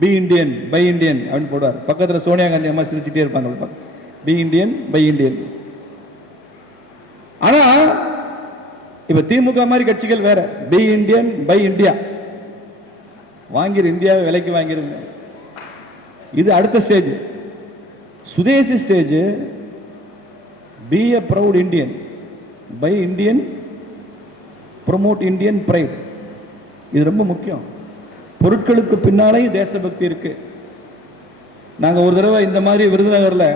B Indian buy Indian அப்படின்னு போடுவார். பக்கத்தில் சோனியா காந்தி அம்மா சிரிச்சுட்டே இருப்பாங்க. Be Indian buy Indian. ஆனா இப்ப திமுக மாதிரி கட்சிகள் வேற. Be Indian buy India. வாங்கிரு, இந்தியாவை விலைக்கு வாங்கிருங்க. இது அடுத்த stage. Swadeshi stage be a proud Indian buy Indian promote Indian pride. இது ரொம்ப முக்கியம். பொருட்களுக்கு பின்னாலே தேசபக்தி இருக்கு. நாங்கள் ஒரு தடவை இந்த மாதிரி விருதுநகரில்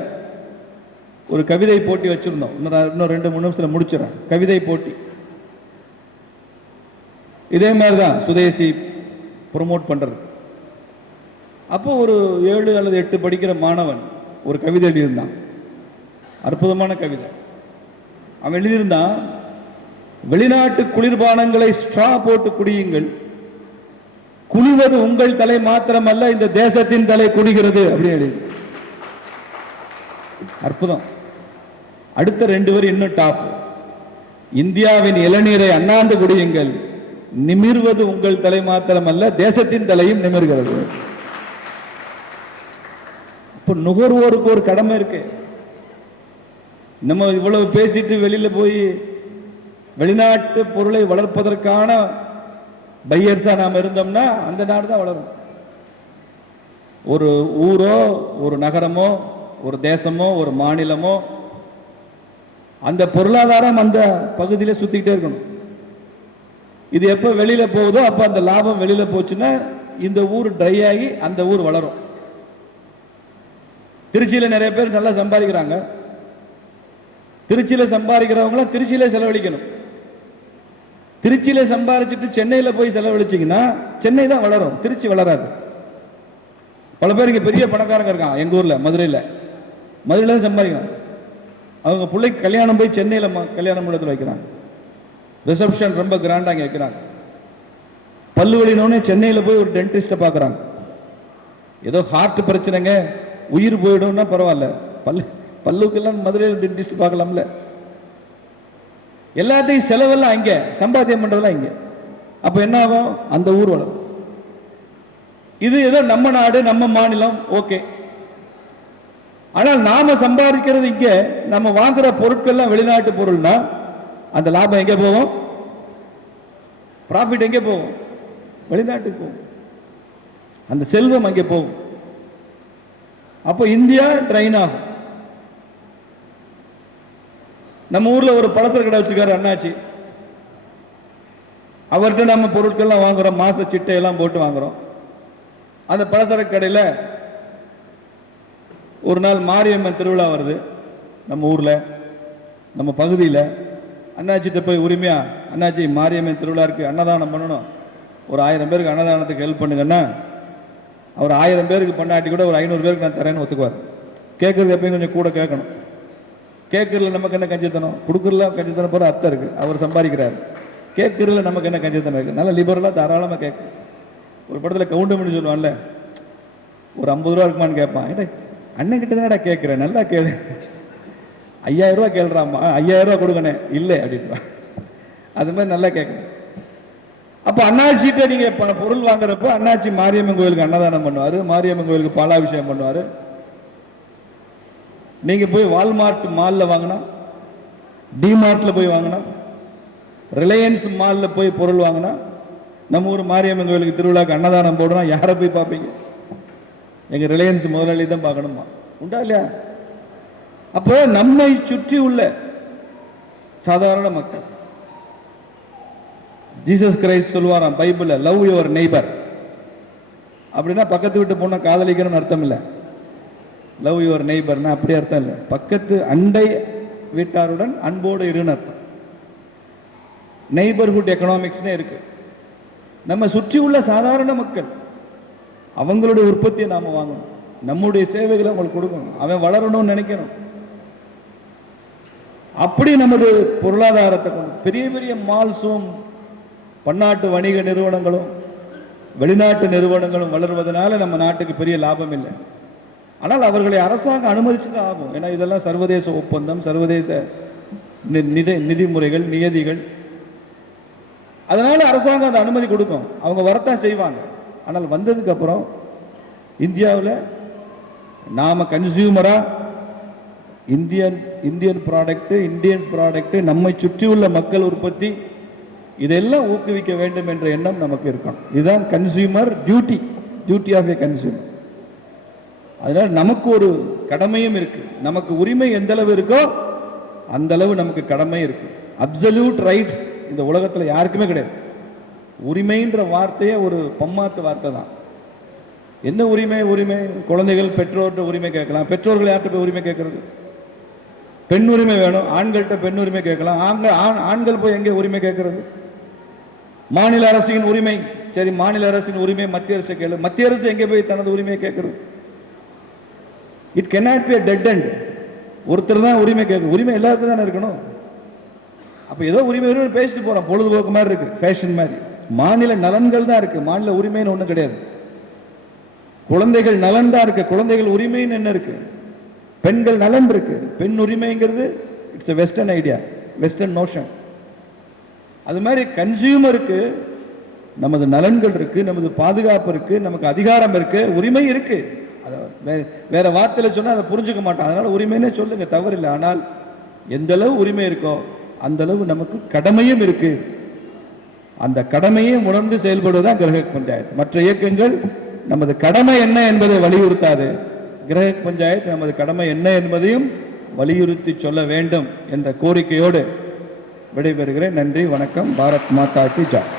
ஒரு கவிதை போட்டி வச்சிருந்தோம். இன்னும் 2-3 நிமிஷத்தில் முடிச்சிடறேன். கவிதை போட்டி இதே மாதிரி தான், சுதேசி ப்ரொமோட் பண்றது. அப்போ ஒரு 7 அல்லது 8 படிக்கிற மாணவன் ஒரு கவிதை எழுதியிருந்தான். அற்புதமான கவிதை. அவன் எழுதியிருந்தான், வெளிநாட்டு குளிர்பானங்களை ஸ்ட்ரா போட்டு குடியுங்கள், குளிவது உங்கள் தலை மாத்திரமல்ல, இந்த தேசத்தின் தலை குடிகிறது அப்படின்னு. அற்புதம். அடுத்த 2 வரி இன்னும் டாப். இந்தியாவின் இளநீரை அண்ணாந்து குடியுங்கள், நிமிர்வது உங்கள் தலை மாத்திரமல்ல, தேசத்தின் தலையும் நிமிர்கிறது. இப்போ நுகர்வோருக்கு ஒரு கடமை இருக்கு. நம்ம இவ்வளவு பேசிட்டு வெளியில போய் வெளிநாட்டு பொருளை வளர்ப்பதற்கான பையர்ஸா நாம் இருந்தோம்னா அந்த நாடு தான் வளரும். ஒரு ஊரோ ஒரு நகரமோ ஒரு தேசமோ ஒரு மாநிலமோ அந்த பொருளாதாரம் அந்த பகுதியில் சுத்திக்கிட்டே இருக்கணும். இது எப்போ வெளியில போகுதோ அப்போ அந்த லாபம் வெளியில போச்சுன்னா இந்த ஊர் ட்ரை ஆகி அந்த ஊர் வளரும். திருச்சியில் நிறைய பேர் நல்லா சம்பாதிக்கிறாங்க. திருச்சியில் சம்பாதிக்கிறவங்கள திருச்சியில செலவழிக்கணும். திருச்சியில சம்பாதிச்சுட்டு சென்னையில் போய் செலவழிச்சிங்கன்னா சென்னை தான் வளரும், திருச்சி வளராது. பல பேர் இங்கே பெரிய பணக்காரங்க இருக்கான். எங்கள் ஊரில் மதுரையில் தான் சம்பாதிக்கிறாங்க. அவங்க பிள்ளைக்கு கல்யாணம் போய் சென்னையில் கல்யாண மண்டபத்தில் வைக்கிறாங்க. ரிசப்ஷன் ரொம்ப கிராண்டாக இங்கே வைக்கிறாங்க. பல்லு வலினோடனே சென்னையில் போய் ஒரு டென்டிஸ்ட்டை பார்க்குறாங்க. ஏதோ ஹார்ட் பிரச்சனைங்க, உயிர் போயிடும்னா பரவாயில்ல, பல்லுக்கெல்லாம் மதுரையில் டென்டிஸ்ட் பார்க்கலாம்ல. எல்லாத்தையும் செலவெல்லாம் இங்கே, சம்பாத்தியம் பண்றதெல்லாம் இங்கே. அப்போ என்ன ஆகும்? அந்த ஊர் வளரும். இது ஏதோ நம்ம நாடு நம்ம மாநிலம், ஓகே. ஆனால் நாம சம்பாதிக்கிறது இங்க, நம்ம வாங்குற பொருட்கள்லாம் வெளிநாட்டு பொருள்னா அந்த லாபம் எங்கே போகும்? ப்ராஃபிட் எங்கே போகும்? வெளிநாட்டுக்கு போகும். அந்த செல்வம் அங்கே போகும். அப்போ இந்தியா ட்ரைன் ஆகும். நம்ம ஊர்ல ஒரு பலசர கடை வச்சிருக்காரு அண்ணாச்சி. அவர்கிட்ட நம்ம பொருட்கள்லாம் வாங்குறோம், மாச சிட்டையெல்லாம் போட்டு வாங்குறோம். அந்த பலசர கடையில் ஒரு நாள் மாரியம்மன் திருவிழா வருது நம்ம ஊர்ல, நம்ம பகுதியில். அண்ணாச்சிட்ட போய் உரிமையா, அண்ணாச்சி மாரியம்மன் திருவிழா இருக்கு, அன்னதானம் பண்ணணும், ஒரு 1000 பேருக்கு அன்னதானத்துக்கு ஹெல்ப் பண்ணுங்கன்னா அவர் 1000 பேருக்கு பண்ணாட்டி கூட ஒரு 500 பேருக்கு நான் தரேன்னு ஒத்துக்குவார். கேட்கறது எப்பயும் கொஞ்சம் கூட கேட்கணும். கேட்கறதுல நமக்கு என்ன கஞ்சித்தனம்? கொடுக்கறதுல கஞ்சித்தனம் போற அர்த்தம் இருக்கு. அவர் சம்பாதிக்கிறார். கேட்கறதுல நமக்கு என்ன கஞ்சித்தனம் இருக்கு? நல்லா லிபரலாக தாராளமாக கேட்கும். ஒரு படத்தில் கவுண்டமணி சொல்லுவான்ல, ஒரு 50 ரூபா இருக்குமான்னு கேட்பான். ஏடா அண்ணன் கிட்ட தானடா கேட்கிறேன், நல்லா கேளு. 5000 ரூபா கேள்றாமா, 5000 ரூபா கொடுக்கணே இல்லை அப்படின்றா. அது மாதிரி நல்லா கேட்கணும். அப்போ அண்ணாச்சிட்ட நீங்க பொருள் வாங்குறப்போ அண்ணாச்சி மாரியம்மன் கோயிலுக்கு அன்னதானம் பண்ணுவாரு, மாரியம்மன் கோயிலுக்கு பாலாபிஷேகம் பண்ணுவாரு. நீங்க போய் வால்மார்ட் மால்ல வாங்கினா, டிமார்ட்ல போய் வாங்கினா, ரிலையன்ஸ் மால்ல போய் பொருள் வாங்கினா, நம்ம ஊர் மாரியம்மன் கோயிலுக்கு திருவிழாக்கு அன்னதானம் போடுறோம், யாரை போய் பார்ப்பீங்க? எங்க ரிலையன்ஸ் முதலாளி தான் பார்க்கணுமா? உண்டா இல்லையா? அப்போ நம்மை சுற்றி உள்ள சாதாரண மக்கள், ஜீசஸ் கிரைஸ்ட் சொல்லுவாராம் பைபிள்ல, லவ் யுவர் நெய்பர். அப்படின்னா பக்கத்து வீட்டு பொண்ணை காதலிக்கணும்னு அர்த்தம் இல்லை. லவ் யுவர் நெய்பர்னா அப்படி அர்த்தம் இல்லை. பக்கத்து அண்டை வீட்டாருடன் அன்போடு இருன்னு அர்த்தம். நெய்பர்ஹுட் எக்கனாமிக்ஸ்னே இருக்கு. நம்ம சுற்றி உள்ள சாதாரண மக்கள், அவங்களுடைய உற்பத்தியை நாம வாங்கணும், நம்முடைய சேவைகளை அவங்களுக்கு கொடுக்கணும், அவன் வளரணும்னு நினைக்கணும். அப்படி நமது பொருளாதாரத்தை கொண்டு பெரிய பெரிய மால்ஸும் பன்னாட்டு வணிக நிறுவனங்களும் வெளிநாட்டு நிறுவனங்களும் வளர்வதனால நம்ம நாட்டுக்கு பெரிய லாபம் இல்லை. ஆனால் அவர்களை அரசாங்கம் அனுமதிச்சுதான் ஆகும். ஏன்னா இதெல்லாம் சர்வதேச ஒப்பந்தம், சர்வதேச நிதிமுறைகள், நியதிகள். அதனால அரசாங்கம் அந்த அனுமதி கொடுக்கும். அவங்க வரத்தான் செய்வாங்க. ஆனால் வந்ததுக்கு அப்புறம் இந்தியாவில் நாம கன்சியூமரா இந்தியன் ப்ராடக்ட், இந்தியன்ஸ் ப்ராடக்ட், நம்மை சுற்றியுள்ள மக்கள் உற்பத்தி, இதெல்லாம் ஊக்குவிக்க வேண்டும் என்ற எண்ணம் நமக்கு இருக்கணும். இதுதான் consumer duty of a consumer. அதனால நமக்கு ஒரு கடமையும் இருக்கு. நமக்கு உரிமை எந்த அளவு இருக்கோ அந்த அளவு நமக்கு கடமை இருக்கு. அப்சல்யூட் ரைட்ஸ் இந்த உலகத்தில் யாருக்குமே கிடையாது. உரிமைன்ற வார்த்தையே ஒரு பம்மாத்து வார்த்தை தான். என்ன உரிமை? குழந்தைகள் பெற்றோர்கிட்ட உரிமை கேட்கலாம். பெற்றோர்கள் யார்கிட்ட போய் உரிமை கேட்கறது? பெண் உரிமை வேணும், ஆண்கள்கிட்ட பெண் உரிமை கேட்கலாம். ஆண்கள் போய் எங்கே உரிமை கேட்கறது? மாநில அரசின் உரிமை, சரி மாநில அரசின் உரிமை மத்திய அரசு கேளு. மத்திய அரசு எங்கே போய் தனது உரிமையை கேட்கறது? It cannot be a dead end. ஒருத்தர் தான் உரிமை கேட்க, உரிமை எல்லாத்துக்கும் தானே இருக்கணும். அப்ப ஏதோ உரிமை பேசிட்டு போறோம், பொழுதுபோக்கு மாதிரி இருக்கு, ஃபேஷன் மாதிரி. மாநில நலன்கள் தான் இருக்கு, மாநில உரிமைன்னு ஒண்ணும் கிடையாது. குழந்தைகள் நலன் தான் இருக்கு, குழந்தைகள் உரிமைன்னு என்ன இருக்கு? பெண்கள் நலன் இருக்கு. பெண் உரிமைங்கிறது it's western idea, western notion. அது மாதிரி கன்சியூமருக்கு நமது நலன்கள் இருக்கு, நமது பாதுகாப்பு இருக்கு, நமக்கு அதிகாரம் இருக்கு, உரிமை இருக்கு. வேற வார்த்தையில சொன்னா அதை புரிஞ்சுக்க மாட்டான். அதனால உரிமைன்னே சொல்லுங்க, தவறில்லை. ஆனால் எந்த அளவு உரிமை இருக்கோ அந்த அளவு நமக்கு கடமையும் இருக்கு. அந்த கடமையை உணர்ந்து செயல்படுவதுதான் கிரக பஞ்சாயத்து. மற்ற இயக்கங்கள் நமது கடமை என்ன என்பதை வலியுறுத்தாது. கிரக பஞ்சாயத்து நமது கடமை என்ன என்பதையும் வலியுறுத்தி சொல்ல வேண்டும் என்ற கோரிக்கையோடு விடைபெறுகிறேன். நன்றி, வணக்கம். பாரத் மாதா கி ஜெய்.